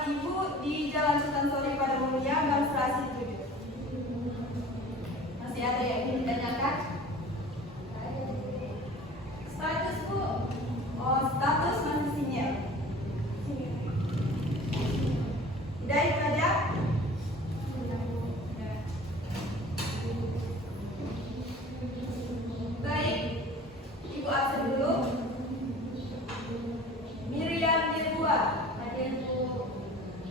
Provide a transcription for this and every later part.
alamat Ibu di Jalan Sultan Sori pada Mulia, Gang Serasi 7. Masih ada yang ingin ditanyakan? Status Bu? Oh, status masih senior. Udah itu aja? Baik, Ibu absen dulu. Miriam Dirwa, hadir Bu.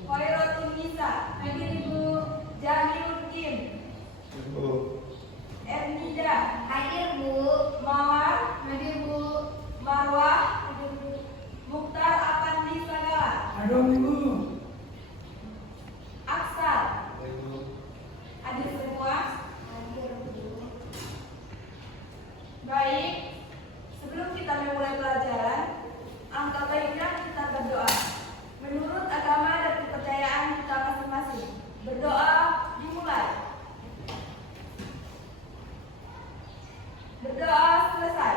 Hoirotun Nisa, hadir Ibu. Jamiluddin, Ibu. Ernida, Hadir Bu. Mawar, Hadir Bu. Marwah, hadir Bu. Mukhtar Apandi Sagala, Ada Ibu. Aksal, Ibu. hadir semua. Hadir Bu. Baik, sebelum kita memulai pelajaran, angka baiknya kita berdoa. Menurut agama dan kepercayaan kita masing-masing. Berdoa dimulai. Berdoa selesai.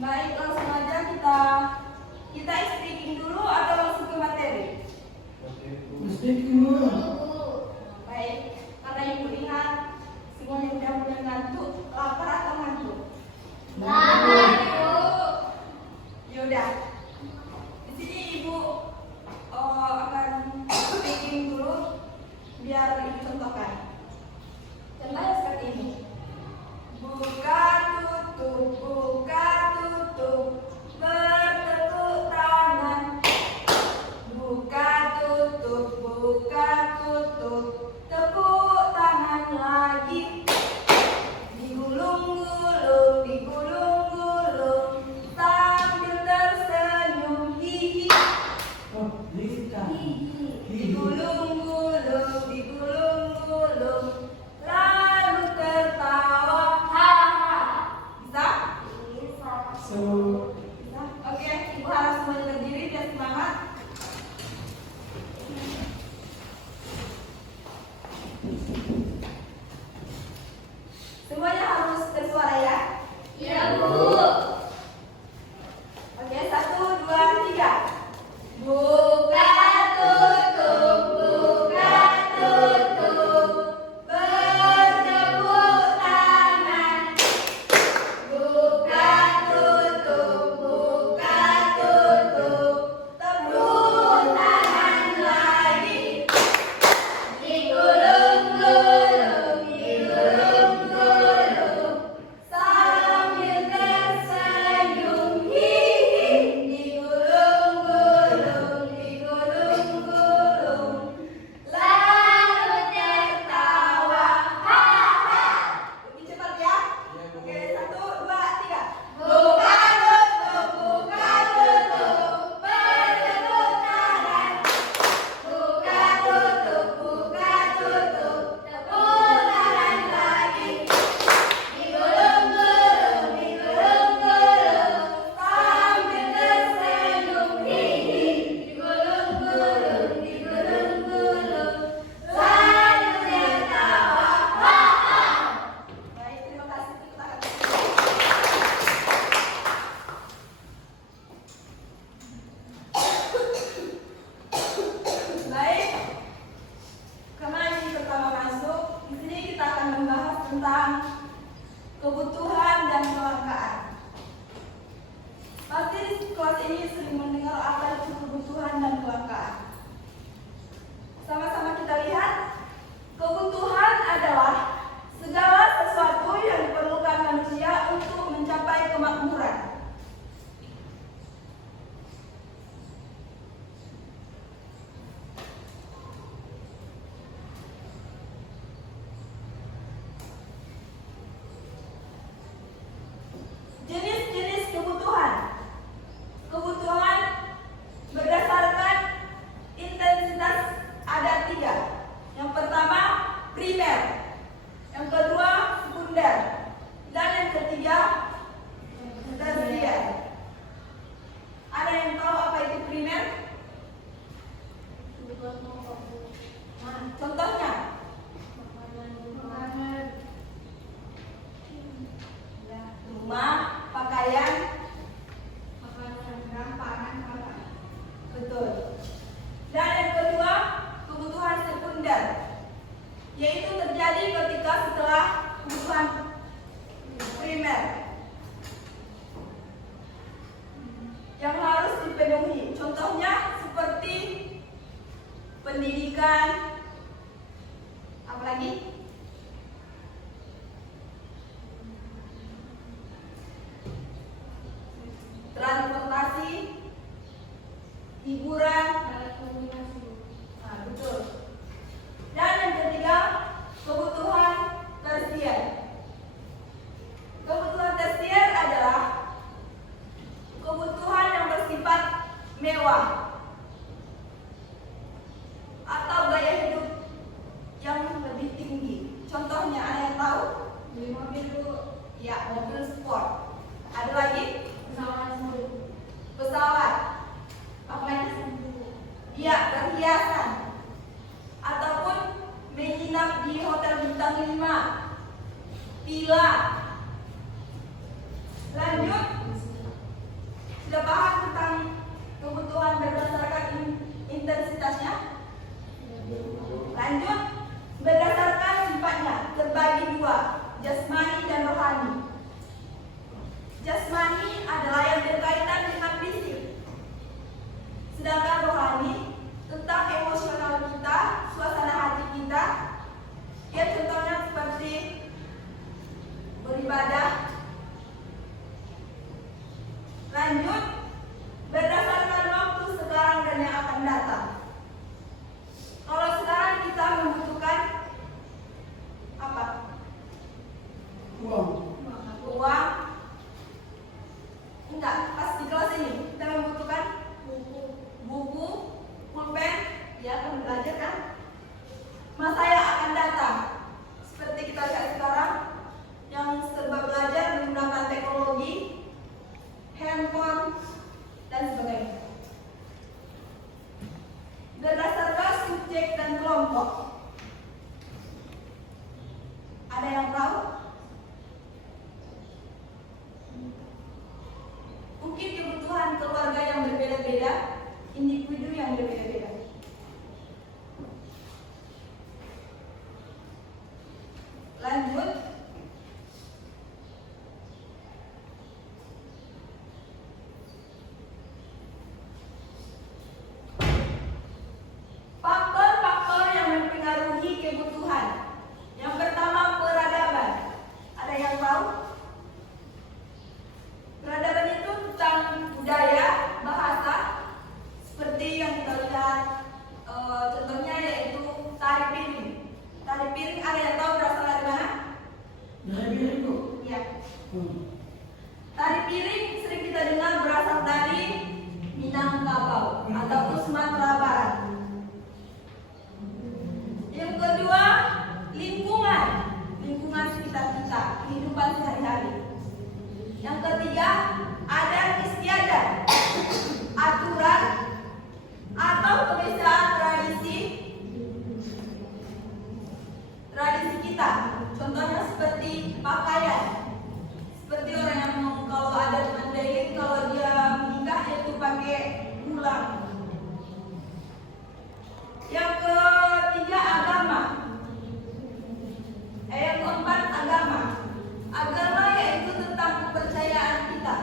Baik, langsung aja kita speaking dulu atau langsung ke materi? Mesti Ibu. Baik, karena Ibu lihat semuanya udah mulai ngantuk, lapar atau ngantuk? Lapar Bu. Yaudah, di sini Ibu akan speaking dulu biar Ibu contohkan. Contohnya seperti ini. Buka tutup, bertepuk tangan. Buka tutup, tepuk tangan lagi. Digulung-gulung, sambil tersenyum, hihi. Oh, Lita. Digulung-gulung, lalu tertawa, haha. Bisa? So, Bisa? Oke, Ibu harap semuanya berdiri dan semangat. Semuanya harus bersuara ya. Iya Bu. Oke, 1, 2, 3. Buka tutup, bertepuk tangan. Buka tutup, tepuk tangan lagi. Digulung-gulung, sambil tersenyum, hihi. Digulung-gulung, lalu tertawa, haha. Lebih cepat ya. Oke, 1, 2, 3. Buka tutup, bertepuk tangan. Buka tutup, tepuk tangan lagi. Digulung-gulung, sambil tersenyum, hihi. Digulung-gulung, lalu tertawa, haha. Baik, terima kasih. Kita akan baik. Karena ini pertama masuk, di sini kita akan membahas tentang kebutuhan dan kelangkaan. Pasti di kelas ini sering mendengar apa itu kebutuhan dan kelangkaan. Sama-sama kita lihat, kebutuhan adalah segala sesuatu yang diperlukan manusia untuk mencapai kemakmuran. Jenis-jenis kebutuhan. Kebutuhan berbeda-beda, individu yang berbeda-beda. Lanjut. Faktor-faktor yang mempengaruhi kebutuhan. Yang pertama, peradaban. Ada yang tahu? Peradaban itu tentang budaya, bahasa, seperti yang kita lihat contohnya yaitu tari piring. Tari piring ada yang tahu berasal dari mana? Dari bilik Bu. Ya. Tari piring sering kita dengar berasal dari Minangkabau ataupun Sumatera Barat. Yang kedua, lingkungan. Lingkungan sekitar kita, kehidupan sehari-hari. Yang ketiga, adat istiadat, aturan atau kebiasaan tradisi kita. Contohnya seperti pakaian. Seperti orang yang kalau adat Mandailing kalau dia menikah itu pakai ulang. Yang ketiga, agama. Yang keempat, agama. Agama yaitu tentang kepercayaan kita.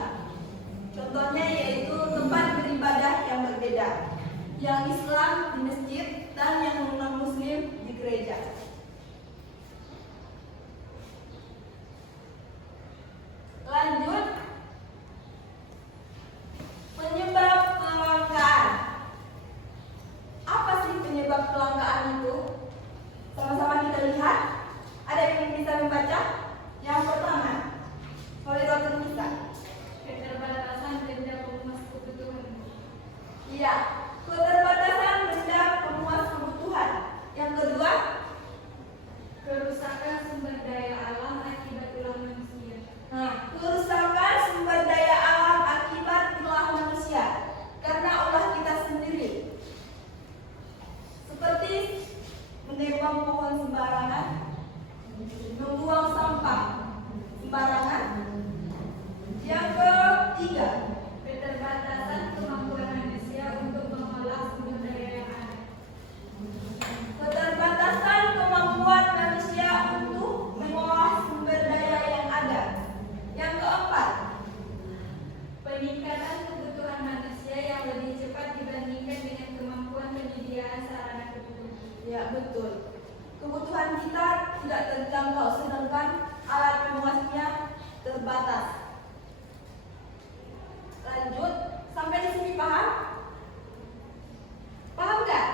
Contohnya yaitu tempat beribadah yang berbeda. Yang Islam di masjid dan yang non-Muslim di gereja. Lanjut. Penyebab kelangkaan. Apa sih penyebab kelangkaan itu? Sama-sama kita lihat. Ada yang bisa membaca? Yang pertama, Solidatul Nisa. Keterbatasan benda pemuas kebutuhan. Iya, keterbatasan benda pemuas kebutuhan. Yang kedua, Kerusakan sumber daya alam akibat ulah manusia. kerusakan sumber daya alam akibat ulah manusia karena ulah kita sendiri. Seperti menebang pohon sembarangan, membuang sampah sembarangan. Yang ketiga, Keterbatasan kemampuan manusia untuk mengolah sumber daya yang ada. keterbatasan kemampuan manusia untuk mengolah sumber daya yang ada. Yang keempat, Peningkatan kebutuhan manusia yang lebih cepat dibandingkan dengan kemampuan penyediaan sarana kebutuhan. ya betul, kebutuhan kita tidak terjangkau sedangkan alat pemuasnya terbatas. Lanjut, sampai di sini paham? Paham nggak?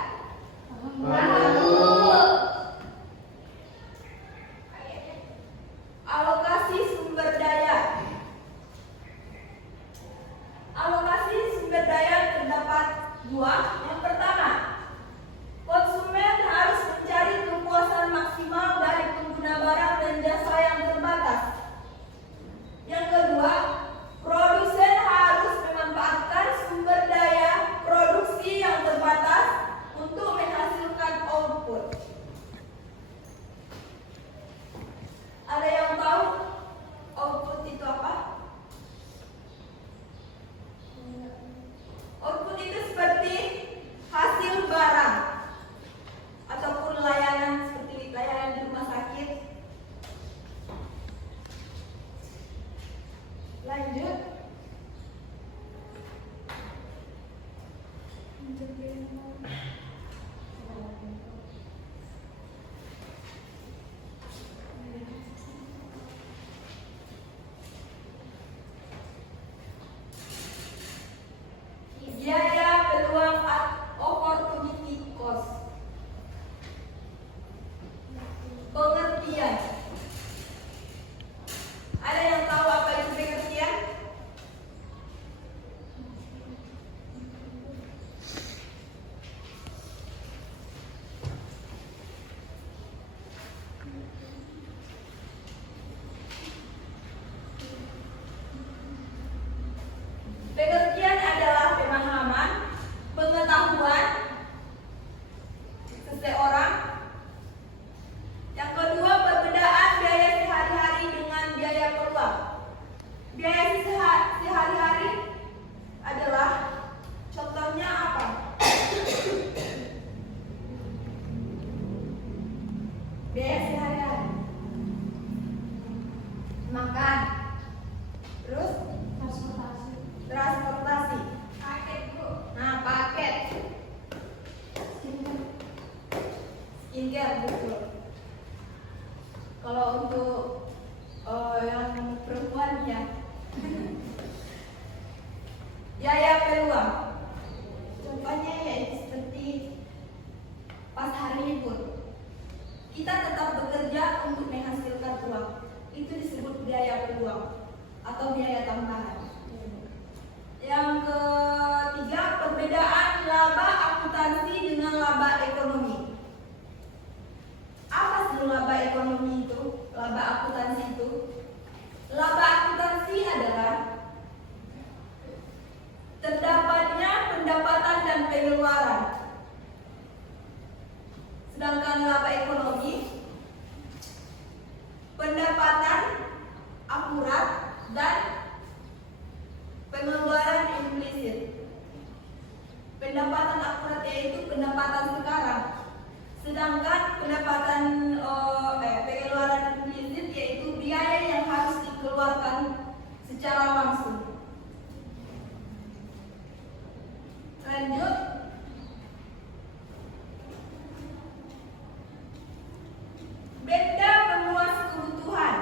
Alokasi sumber daya. Alokasi sumber daya terdapat dua. Yang pertama, konsumen harus mencari kepuasan maksimal dari pengguna barang dan jasa yang terbatas. Yang kedua, produsen harus memanfaatkan sumber daya produksi yang terbatas untuk menghasilkan output. Ada yang tahu output itu apa? Output itu seperti hasil barang ataupun layanan seperti layanan di rumah sakit. Lanjut. Biaya peluang opportunity cost. Pengertian. Ada yang tahu apa itu pengertian? skincare betul. Kalau untuk yang perempuan ya biaya peluang. Contohnya yaitu seperti pas hari libur kita tetap bekerja untuk menghasilkan uang. Itu disebut biaya peluang atau biaya tambahan. Yang ketiga, perbedaan laba akuntansi dengan laba ekonomi. Apa sih laba ekonomi itu? Laba akuntansi itu? Laba akuntansi adalah terdapatnya pendapatan dan pengeluaran. Sedangkan laba ekonomi, pendapatan akurat dan pengeluaran implisit. Pendapatan akurat yaitu pendapatan sekarang, sedangkan pendapatan pengeluaran implisit yaitu biaya yang harus dikeluarkan secara langsung. Lanjut. Benda pemuas kebutuhan.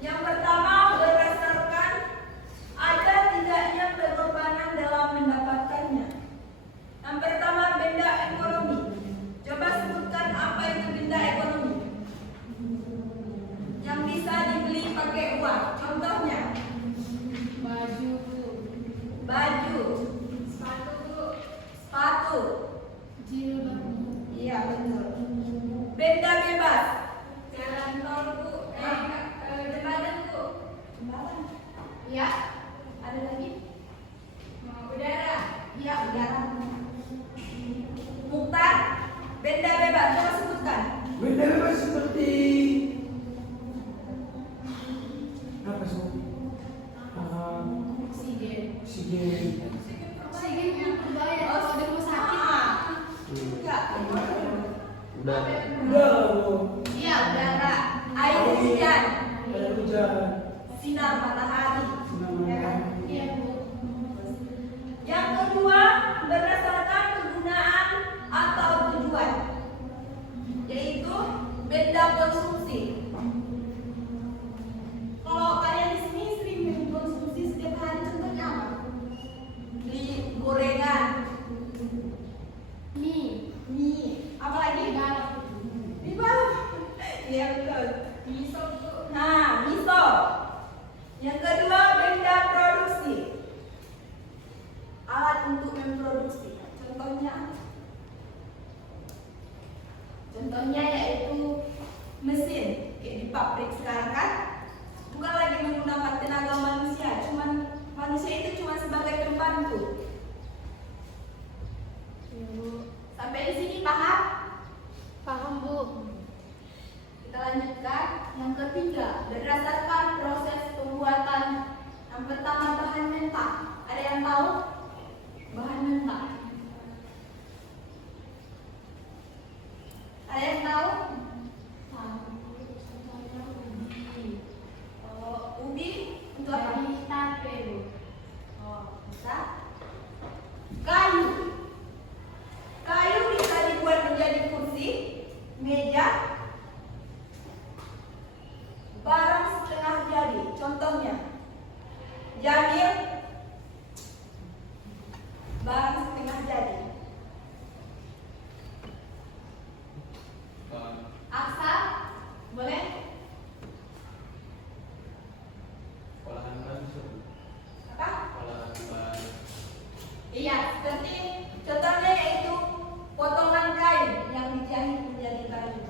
Yang pertama, berdasarkan ada tidaknya pengorbanan dalam mendapatkannya. Yang pertama, benda ekonomi. Coba sebutkan apa itu benda ekonomi yang bisa dibeli pakai uang. Contohnya baju, sepatu, jilbab, iya betul. Benda bebas. jalan tol Bu, jembatan Bu, Jembatan. Iya. Ada lagi? udara, Iya, udara. Mukhtar, benda bebas. Coba sebutkan. Benda bebas seperti apa sih? Oksigen. oksigen yang terbayar kalau di rumah sakit. Enggak. Udah. Iya, udara. Air hujan. Air hujan. Sinar matahari. Ya kan? Iya Bu. Yang kedua, berdasarkan kegunaan atau tujuan, yaitu benda konsumsi. Kalau kalian di sini sering mengkonsumsi setiap hari, contohnya apa? Beli gorengan, mie, apa lagi? Mie balap. Iya betul. Miso Bu. Nah, miso. Yang kedua, benda produksi. Alat untuk memproduksi. Contohnya yaitu mesin. Kayak di pabrik sekarang kan bukan lagi menggunakan tenaga manusia, manusia itu cuma sebagai pembantu. Sampai di sini paham? Paham Bu. Kita lanjutkan. Yang ketiga, berdasarkan proses pembuatan. Yang pertama, bahan mentah. Ada yang tahu? Bahan mentah. Ada yang tahu? Ubi untuk apa? Tape Bu. Bisa. Kayu. Kayu bisa dibuat menjadi kursi, meja, barang setengah jadi. Contohnya, jamil, barang setengah jadi. Aksa, boleh? Olahan bahan. Apa? Olahan bahan. Iya, seperti contohnya yaitu potongan kain yang dijahit menjadi kayu.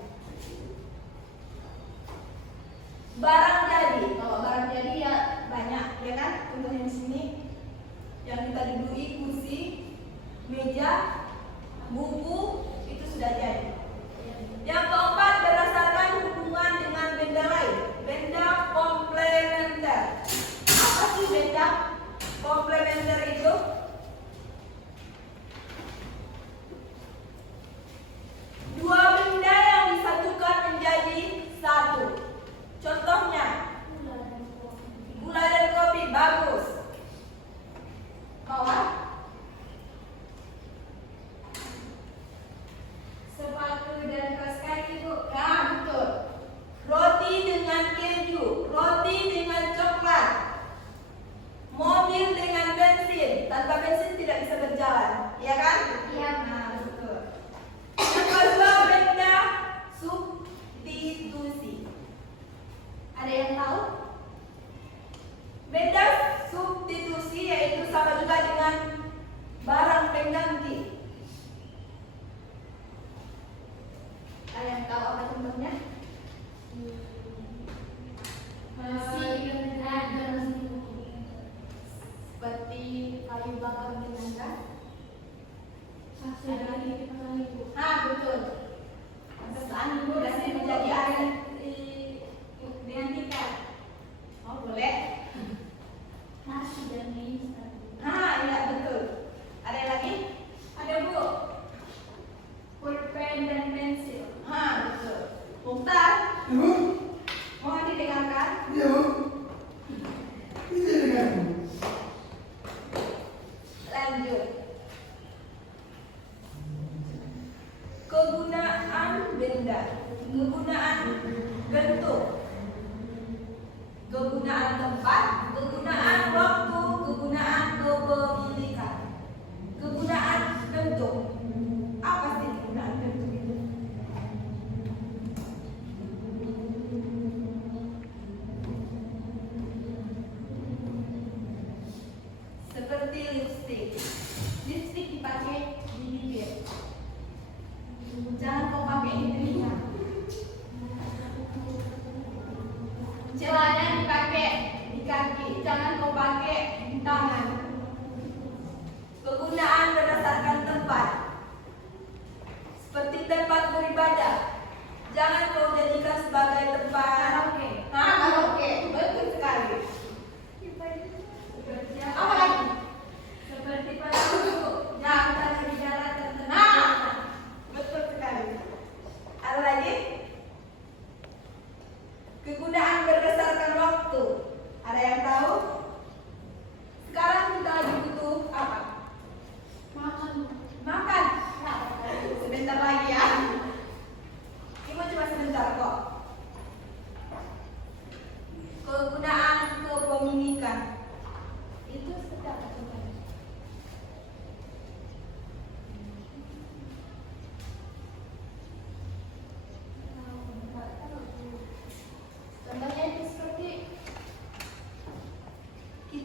Barang jadi, kalau barang jadi ya banyak, ya kan? Contohnya di sini yang kita duduki, kursi, meja, buku, itu sudah jadi. Yang keempat, berdasarkan hubungan dengan benda lain, benda komplementer. Apa sih benda komplementer itu? Dua benda yang disatukan menjadi satu. Contohnya, gula dan kopi, bagus. Kawan?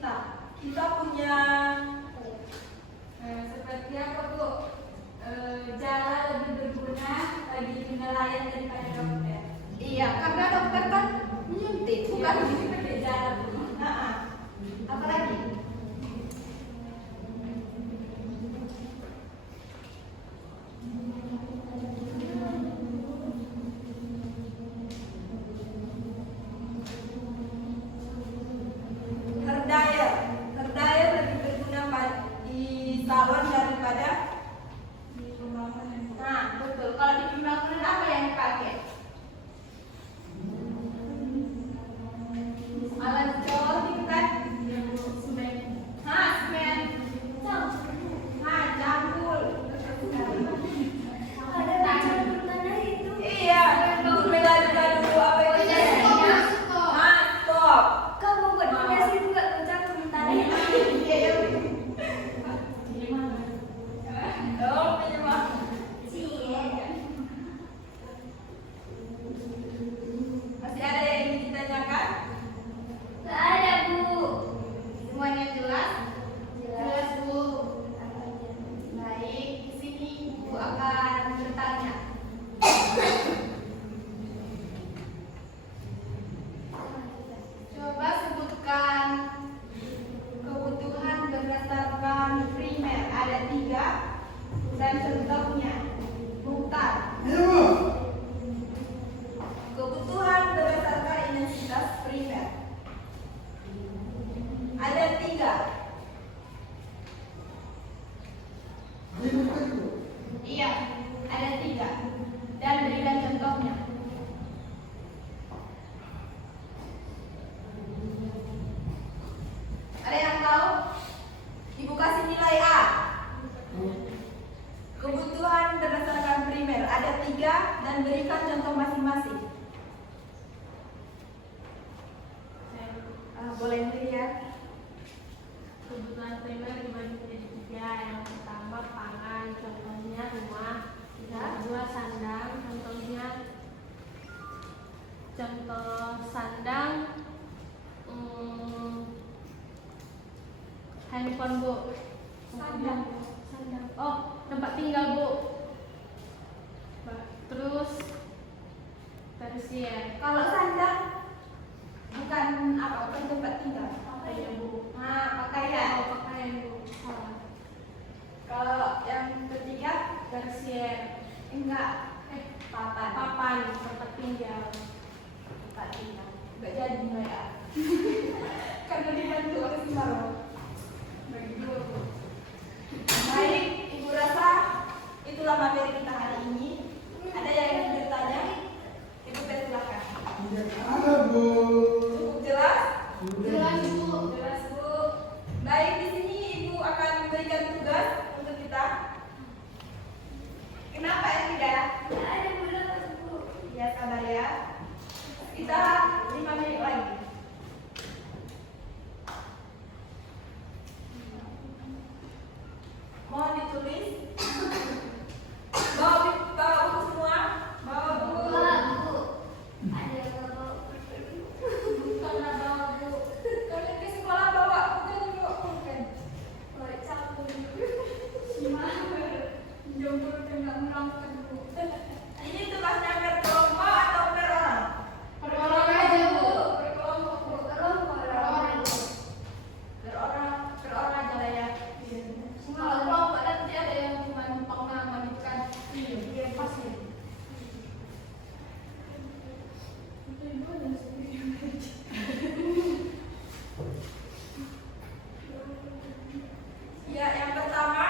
Nah, kita punya Seperti apa Bu? Jala lebih berguna bagi nelayan daripada dokter. iya, karena dokter kan menyuntik, bukan Seperti jala Bu. Nah, apalagi? Hair dryer lebih berguna di salon daripada Di pembangunan. nah, betul. Kalau di pembangunan apa yang dipakai? Alat cor gitu kan? Semen. Semen. Jambul. Ada campur tanah itu. Iya, untuk mengadu-adu apa itu? Stop. Kamu buat fondasi itu nggak campur tanah. Iya. Oh, penyemang. Masih ada yang ingin ditanyakan? Nggak ada Bu. Semuanya jelas? Jelas Bu. Baik, di sini Ibu akan bertanya. Coba sebutkan kebutuhan berdasarkan primer. Ada 3 dan contohnya. Muhtar. Kebutuhan berdasarkan intensitas primer. Ada 3. Iya, ada 3. Dan berikan contohnya. Ada yang tahu? Ibu kasih nilai A. Kebutuhan berdasarkan primer ada 3 dan berikan contoh masing-masing. Boleh dilihat. Kebutuhan primer dibagi menjadi 3. Yang pertama pangan, contohnya rumah. Yang kedua sandang, contohnya handphone Bu. Sandang. Oh, tempat tinggal Bu. Terus tersier. Kalau sandang bukan tempat tinggal. Apa ya Bu? Pakaian. Oh, pakaian Bu. Salah. Kalau yang ketiga Tersier. enggak. Papan. Papan, tempat tinggal. Tempat tinggal. Enggak jadi nilai A. Karena dibantu oleh Simaro. Bagi 2 Bu. Baik, Ibu rasa itulah materi kita hari ini. Ada yang ingin bertanya? Ibu silakan. Ada Bu. Cukup jelas? Jelas Bu. Jelas Bu. Baik, di sini Ibu akan memberikan tugas untuk kita. Kenapa ya tidak? Ada Bu. Ya sabar ya. Kita 5 menit lagi. Mohon ditulis. Bawa buku semua. Bawa buku. Bukanlah bawa Bu. Kalian ke sekolah bawa buku juga bukan? Jomblo dan nggak merangkak Bu. Ini tugasnya per kelompok atau per orang? Per orang aja Bu. Per kelompok Bu. Per orang aja lah ya. Kalau kelompok nanti ada yang cuma numpang nama gitu kan? Iya pasti. Ya, yang pertama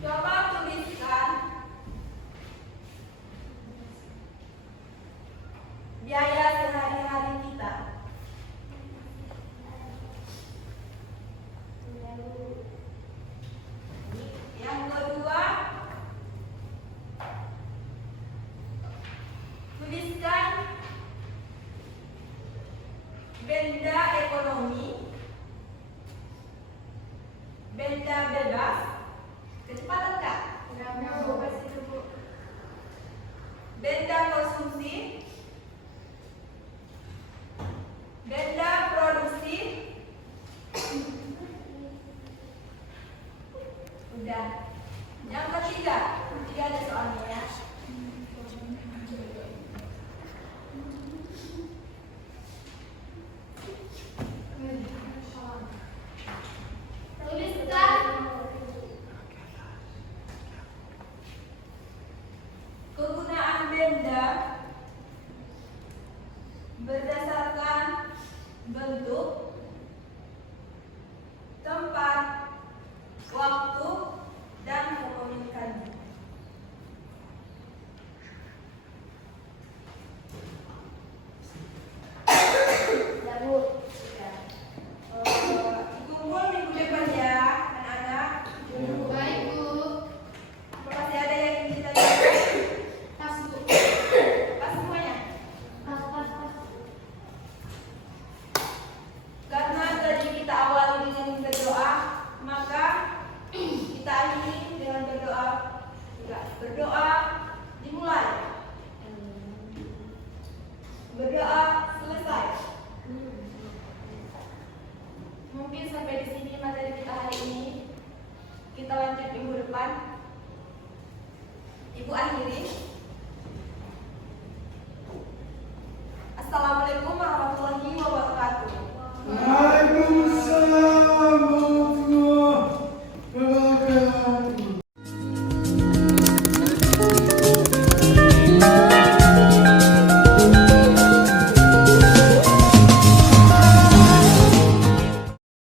coba tuliskan biaya sehari-hari kita. Yang kedua, tuliskan benda ekonomi, benda bebas, kecepatan Kak? Benda konsumsi, agenda berdasarkan bentuk, tempat, waktu, dan kepemilikannya. Ya Bu, ya. Kumpul minggu depan ya, anak-anak. Baik, Bu. Masih ada yang ingin ditanyakan? Tas, Bu. Pas semuanya. Tas. Karena tadi kita awali dengan berdoa, maka kita akhiri dengan berdoa. Berdoa dimulai. Berdoa